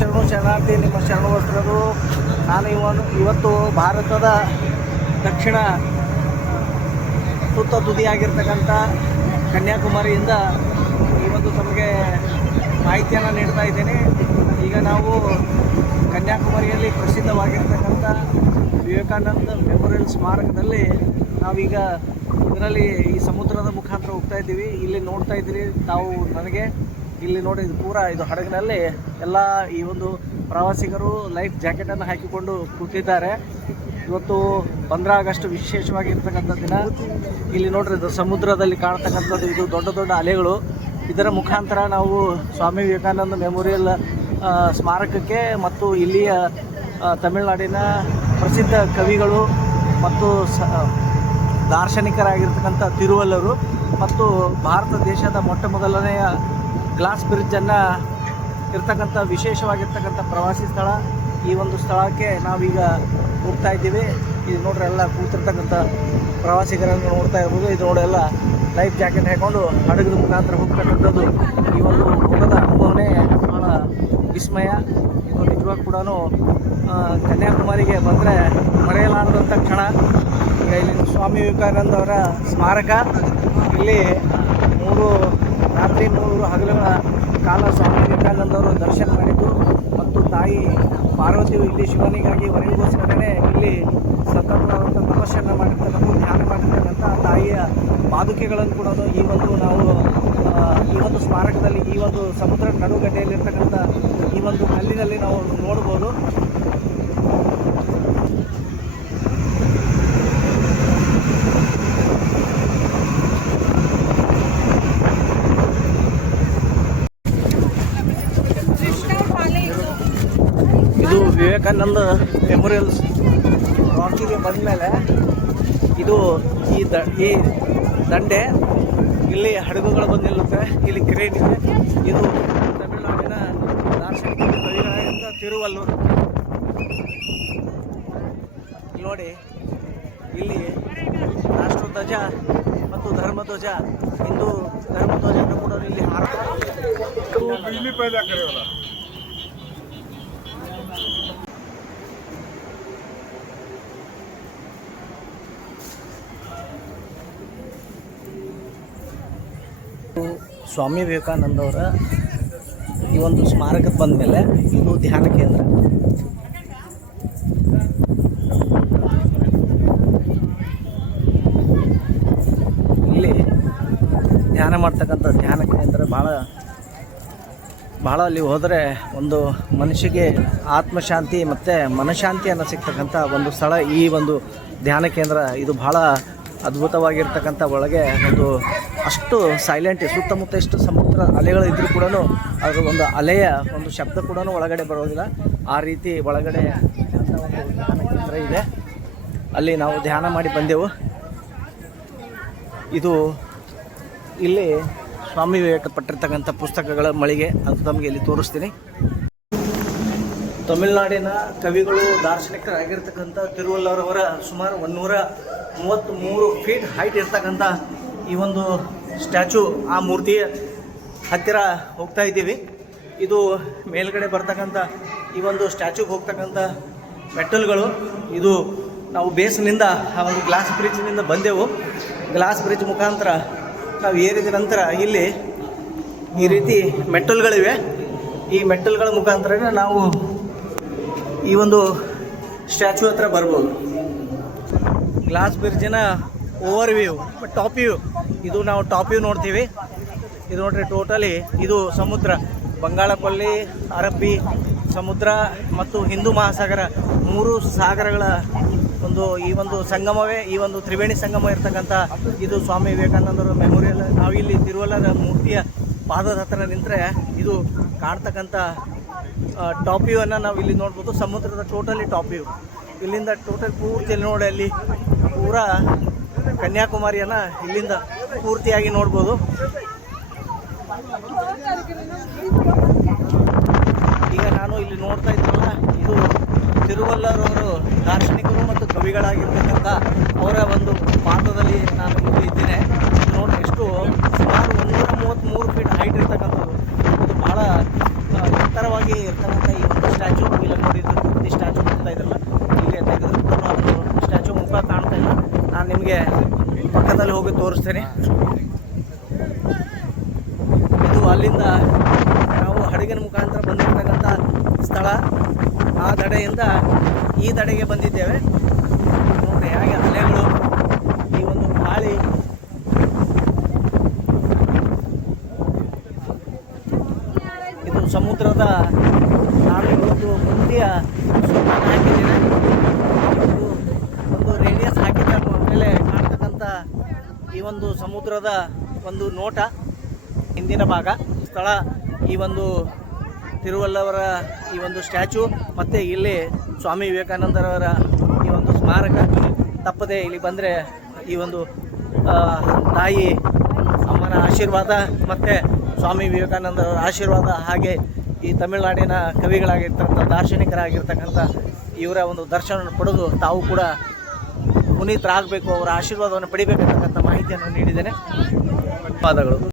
ಶರಣಾರ್ಥಿ ನಿಮ್ಮ ಶರಣವಸ್ತ್ರರು. ನಾನು ಇವತ್ತು ಭಾರತದ ದಕ್ಷಿಣ ತುದಿಯಾಗಿರ್ತಕ್ಕಂಥ ಕನ್ಯಾಕುಮಾರಿಯಿಂದ ಈ ಒಂದು ತಮಗೆ ಮಾಹಿತಿಯನ್ನು ನೀಡ್ತಾ ಇದ್ದೇನೆ. ಈಗ ನಾವು ಕನ್ಯಾಕುಮಾರಿಯಲ್ಲಿ ಪ್ರಸಿದ್ಧವಾಗಿರ್ತಕ್ಕಂಥ ವಿವೇಕಾನಂದ ಮೆಮೋರಿಯಲ್ ಸ್ಮಾರಕದಲ್ಲಿ ನಾವೀಗ ಇದರಲ್ಲಿ ಈ ಸಮುದ್ರದ ಮುಖಾಂತರ ಹೋಗ್ತಾ ಇದ್ದೀವಿ. ಇಲ್ಲಿ ನೋಡ್ತಾ ಇದ್ದೀರಿ ತಾವು ನನಗೆ, ಇಲ್ಲಿ ನೋಡಿ ಇದು ಪೂರಾ ಇದು ಹಡಗಿನಲ್ಲಿ ಎಲ್ಲ ಈ ಒಂದು ಪ್ರವಾಸಿಗರು ಲೈಫ್ ಜಾಕೆಟನ್ನು ಹಾಕಿಕೊಂಡು ಕೂತಿದ್ದಾರೆ. ಇವತ್ತು 15 ಆಗಸ್ಟ್ ವಿಶೇಷವಾಗಿರ್ತಕ್ಕಂಥ ದಿನ. ಇಲ್ಲಿ ನೋಡ್ರಿ ಇದು ಸಮುದ್ರದಲ್ಲಿ ಕಾಣ್ತಕ್ಕಂಥದ್ದು ಇದು ದೊಡ್ಡ ದೊಡ್ಡ ಅಲೆಗಳು. ಇದರ ಮುಖಾಂತರ ನಾವು ಸ್ವಾಮಿ ವಿವೇಕಾನಂದ ಮೆಮೋರಿಯಲ್ ಸ್ಮಾರಕಕ್ಕೆ ಮತ್ತು ಇಲ್ಲಿಯ ತಮಿಳುನಾಡಿನ ಪ್ರಸಿದ್ಧ ಕವಿಗಳು ಮತ್ತು ದಾರ್ಶನಿಕರಾಗಿರ್ತಕ್ಕಂಥ ತಿರುವಲ್ಲರು ಮತ್ತು ಭಾರತ ದೇಶದ ಮೊಟ್ಟ ಮೊದಲನೆಯ ಗ್ಲಾಸ್ ಬ್ರಿಡ್ಜನ್ನು ಇರ್ತಕ್ಕಂಥ ವಿಶೇಷವಾಗಿರ್ತಕ್ಕಂಥ ಪ್ರವಾಸಿ ಸ್ಥಳ. ಈ ಒಂದು ಸ್ಥಳಕ್ಕೆ ನಾವೀಗ ಹೋಗ್ತಾ ಇದ್ದೀವಿ. ಇದು ನೋಡ್ರಿ ಎಲ್ಲ ಕೂತಿರ್ತಕ್ಕಂಥ ಪ್ರವಾಸಿಗರನ್ನು ನೋಡ್ತಾ ಇರ್ಬೋದು. ಇದು ನೋಡಿ ಎಲ್ಲ ಲೈಫ್ ಜಾಕೆಟ್ ಹಾಕೊಂಡು ಹಡಗದ ಮುಖಾಂತರ ಹೋಗ್ತಕ್ಕಂಥದ್ದು ಈ ಒಂದು ಹೋಗದ ಅನುಭವನೇ ಭಾಳ ವಿಸ್ಮಯ. ಇದು ನಿಜವಾಗಿ ಕೂಡ ಕನ್ಯಾಕುಮಾರಿಗೆ ಬಂದರೆ ಮರೆಯಲಾರದಂಥ ಕ್ಷಣ. ಈಗ ಇಲ್ಲಿ ಸ್ವಾಮಿ ವಿವೇಕಾನಂದ ಅವರ ಸ್ಮಾರಕ. ಇಲ್ಲಿ 3 ರಾತ್ರಿ 3 ಹಗಲುಗಳ ಕಾಲ ಸ್ವಾಮಿ ವಿವೇಕಾನಂದ ಅವರು ದರ್ಶನ ಮಾಡಿದ್ದು ಮತ್ತು ತಾಯಿ ಪಾರ್ವತಿಯು ಇಲ್ಲಿ ಶಿವನಿಗಾಗಿ ವರೆಗೋಸ್ಕರನೇ ಇಲ್ಲಿ ಸತತವಾದಂಥ ತಪಸ್ಸನ್ನು ಮಾಡಿರ್ತಕ್ಕಂಥ ಧ್ಯಾನ ಮಾಡಿರ್ತಕ್ಕಂಥ ತಾಯಿಯ ಪಾದುಕೆಗಳನ್ನು ಕೂಡ ಈ ಒಂದು ನಾವು ಈ ಒಂದು ಸ್ಮಾರಕದಲ್ಲಿ ಈ ಒಂದು ಸಮುದ್ರ ನಡುಗಡ್ಡೆಯಲ್ಲಿರ್ತಕ್ಕಂಥ ಈ ಒಂದು ಕಲ್ಲಿನಲ್ಲಿ ನಾವು ನೋಡ್ಬೋದು. ಇದು ವಿವೇಕಾನಂದ ಮೆಮೋರಿಯಲ್ ರಾಕಿಗೆ ಬಂದ ಮೇಲೆ ಇದು ಈ ದಂಡೆ ಇಲ್ಲಿ ಹಡಗುಗಳು ಬಂದು ನಿಲ್ಲುತ್ತೆ. ಇಲ್ಲಿ ಕ್ರೇನ್ ಇದೆ. ಇದು ತಮಿಳುನಾಡಿನ ದಾರ್ಶನಿಕ ಕವಿಗಳಾದಂಥ ತಿರುವಲ್ಲೂರು. ನೋಡಿ ಇಲ್ಲಿ ರಾಷ್ಟ್ರಧ್ವಜ ಮತ್ತು ಧರ್ಮಧ್ವಜ, ಹಿಂದೂ ಧರ್ಮಧ್ವಜವನ್ನು ಕೂಡ ಇಲ್ಲಿ ಸ್ವಾಮಿ ವಿವೇಕಾನಂದ ಅವರ ಈ ಒಂದು ಸ್ಮಾರಕಕ್ಕೆ ಬಂದ ಮೇಲೆ ಇದು ಧ್ಯಾನ ಕೇಂದ್ರ. ಇಲ್ಲಿ ಧ್ಯಾನ ಮಾಡ್ತಕ್ಕಂಥ ಧ್ಯಾನ ಕೇಂದ್ರ ಭಾಳ ಅಲ್ಲಿ ಹೋದರೆ ಒಂದು ಮನುಷ್ಯಗೆ ಆತ್ಮಶಾಂತಿ ಮತ್ತು ಮನಃಶಾಂತಿಯನ್ನು ಸಿಗ್ತಕ್ಕಂಥ ಒಂದು ಸ್ಥಳ ಈ ಒಂದು ಧ್ಯಾನ ಕೇಂದ್ರ. ಇದು ಭಾಳ ಅದ್ಭುತವಾಗಿರ್ತಕ್ಕಂಥ ಒಳಗೆ ಒಂದು ಅಷ್ಟು ಸೈಲೆಂಟ್, ಸುತ್ತಮುತ್ತ ಎಷ್ಟು ಸಮುದ್ರ ಅಲೆಗಳು ಇದ್ದರೂ ಕೂಡ ಅದರ ಒಂದು ಅಲೆಯ ಒಂದು ಶಬ್ದ ಕೂಡ ಒಳಗಡೆ ಬರೋದಿಲ್ಲ. ಆ ರೀತಿ ಒಳಗಡೆ ಒಂದು ಧ್ಯಾನ ಕೇಂದ್ರ ಇದೆ. ಅಲ್ಲಿ ನಾವು ಧ್ಯಾನ ಮಾಡಿ ಬಂದೆವು. ಇದು ಇಲ್ಲಿ ಸ್ವಾಮಿ ವಿವೇಕ ಪಟ್ಟಿರ್ತಕ್ಕಂಥ ಪುಸ್ತಕಗಳ ಮಳಿಗೆ ಅದು ತಮಗೆ ಇಲ್ಲಿ ತೋರಿಸ್ತೀನಿ. ತಮಿಳುನಾಡಿನ ಕವಿಗಳು ದಾರ್ಶನಿಕರಾಗಿರ್ತಕ್ಕಂಥ ತಿರುವಲ್ಲೂರವರ ಸುಮಾರು 133 ಫೀಟ್ ಹೈಟ್ ಇರ್ತಕ್ಕಂಥ ಈ ಒಂದು ಸ್ಟ್ಯಾಚು, ಆ ಮೂರ್ತಿಯ ಹತ್ತಿರ ಹೋಗ್ತಾ ಇದ್ದೀವಿ. ಇದು ಮೇಲ್ಗಡೆ ಬರ್ತಕ್ಕಂಥ ಈ ಒಂದು ಸ್ಟ್ಯಾಚುಗೆ ಹೋಗ್ತಕ್ಕಂಥ ಮೆಟ್ಟಲ್ಗಳು. ಇದು ನಾವು ಬೇಸ್ನಿಂದ ಆ ಒಂದು ಗ್ಲಾಸ್ ಬ್ರಿಡ್ಜ್ನಿಂದ ಬಂದೆವು. ಗ್ಲಾಸ್ ಬ್ರಿಡ್ಜ್ ಮುಖಾಂತರ ನಾವು ಏರಿದ ನಂತರ ಇಲ್ಲಿ ಈ ರೀತಿ ಮೆಟ್ಟಲ್ಗಳಿವೆ. ಈ ಮೆಟ್ಟಲ್ಗಳ ಮುಖಾಂತರ ನಾವು ಈ ಒಂದು ಸ್ಟ್ಯಾಚು ಹತ್ರ ಬರ್ಬೋದು. ಗ್ಲಾಸ್ ಬ್ರಿಡ್ಜಿನ ಓವರ್ ವ್ಯೂ, ಟಾಪ್ ವ್ಯೂ. ಇದು ನಾವು ಟಾಪ್ ವ್ಯೂ ನೋಡ್ತೀವಿ. ಇದು ನೋಡ್ರಿ, ಟೋಟಲಿ ಇದು ಸಮುದ್ರ, ಬಂಗಾಳಕೊಲ್ಲಿ, ಅರಬ್ಬಿ ಸಮುದ್ರ ಮತ್ತು ಹಿಂದೂ ಮಹಾಸಾಗರ, 3 ಸಾಗರಗಳ ಈ ಒಂದು ಸಂಗಮವೇ ಈ ಒಂದು ತ್ರಿವೇಣಿ ಸಂಗಮ ಇರ್ತಕ್ಕಂಥ ಇದು ಸ್ವಾಮಿ ವಿವೇಕಾನಂದರ ಮೆಮೋರಿಯಲ್. ನಾವಿಲ್ಲಿ ತಿರುವಲ್ಲರ ಮೂರ್ತಿಯ ಪಾದದ ಹತ್ತಿರ ನಿಂತರೆ ಇದು ಕಾಣ್ತಕ್ಕಂಥ ಟಾಪ್ ವ್ಯೂ ಅನ್ನು ನಾವು ಇಲ್ಲಿ ನೋಡ್ಬೋದು. ಸಮುದ್ರದ ಟೋಟಲಿ ಟಾಪ್ ವ್ಯೂ. ಇಲ್ಲಿಂದ ಟೋಟಲ್ ಪೂರ್ತಿಯಲ್ಲಿ ನೋಡಿ ಅಲ್ಲಿ ಪೂರಾ ಕನ್ಯಾಕುಮಾರಿಯನ್ನು ಇಲ್ಲಿಂದ ಪೂರ್ತಿಯಾಗಿ ನೋಡ್ಬೋದು. ಈಗ ನಾನು ಇಲ್ಲಿ ನೋಡ್ತಾ ಇದ್ದಲ್ಲ, ಇದು ತಿರುವಲ್ಲರವರು ದಾರ್ಶನಿಕರು ಮತ್ತು ಕವಿಗಳಾಗಿರ್ತಕ್ಕಂಥ ಅವರ ಒಂದು ಪಾತ್ರದಲ್ಲಿ ನಾನು ಇಲ್ಲಿ ಇದ್ದೇನೆ. ನೋಡಿ ಎಷ್ಟು ಸುಮಾರು 133 ಫೀಟ್ ಹೈಟ್ ಇರ್ತಕ್ಕಂಥದ್ದು. ಇದು ಭಾಳ ಎತ್ತರವಾಗಿ ಇರ್ತಕ್ಕಂಥ ಈ ಸ್ಥಳ. ಆ ದಡೆಯಿಂದ ಈ ದಡೆಗೆ ಬಂದಿದ್ದೇವೆ. ನೋಡಿ ಹಾಗೆ ಅಲೆಗಳು, ಈ ಒಂದು ಗಾಳಿ, ಇದು ಸಮುದ್ರದ. ನಾನು ಇವತ್ತು ಮುಂದಿಯ ಸೋಪಾನ ಹಾಕಿದ್ದೇನೆ. ಒಂದು ರೇಡಿಯಸ್ ಹಾಕಿದ ಮೇಲೆ ಕಾಣ್ತಕ್ಕಂಥ ಈ ಒಂದು ಸಮುದ್ರದ ಒಂದು ನೋಟ ಹಿಂದಿನ ಭಾಗ ಸ್ಥಳ. ಈ ಒಂದು ತಿರುವಲ್ಲವರ ಈ ಒಂದು ಸ್ಟ್ಯಾಚು, ಮತ್ತು ಇಲ್ಲಿ ಸ್ವಾಮಿ ವಿವೇಕಾನಂದರವರ ಈ ಒಂದು ಸ್ಮಾರಕ. ತಪ್ಪದೆ ಇಲ್ಲಿ ಬಂದರೆ ಈ ಒಂದು ತಾಯಿ ಅಮ್ಮನ ಆಶೀರ್ವಾದ ಮತ್ತು ಸ್ವಾಮಿ ವಿವೇಕಾನಂದರವರ ಆಶೀರ್ವಾದ, ಹಾಗೆ ಈ ತಮಿಳುನಾಡಿನ ಕವಿಗಳಾಗಿರ್ತಕ್ಕಂಥ, ದಾರ್ಶನಿಕರಾಗಿರ್ತಕ್ಕಂಥ ಇವರ ಒಂದು ದರ್ಶನವನ್ನು ಪಡೆದು ತಾವು ಕೂಡ ಪುನೀತರಾಗಬೇಕು, ಅವರ ಆಶೀರ್ವಾದವನ್ನು ಪಡಿಬೇಕಂತಕ್ಕಂಥ ಮಾಹಿತಿಯನ್ನು ನೀಡಿದ್ದೇನೆ. ಧನ್ಯವಾದಗಳು.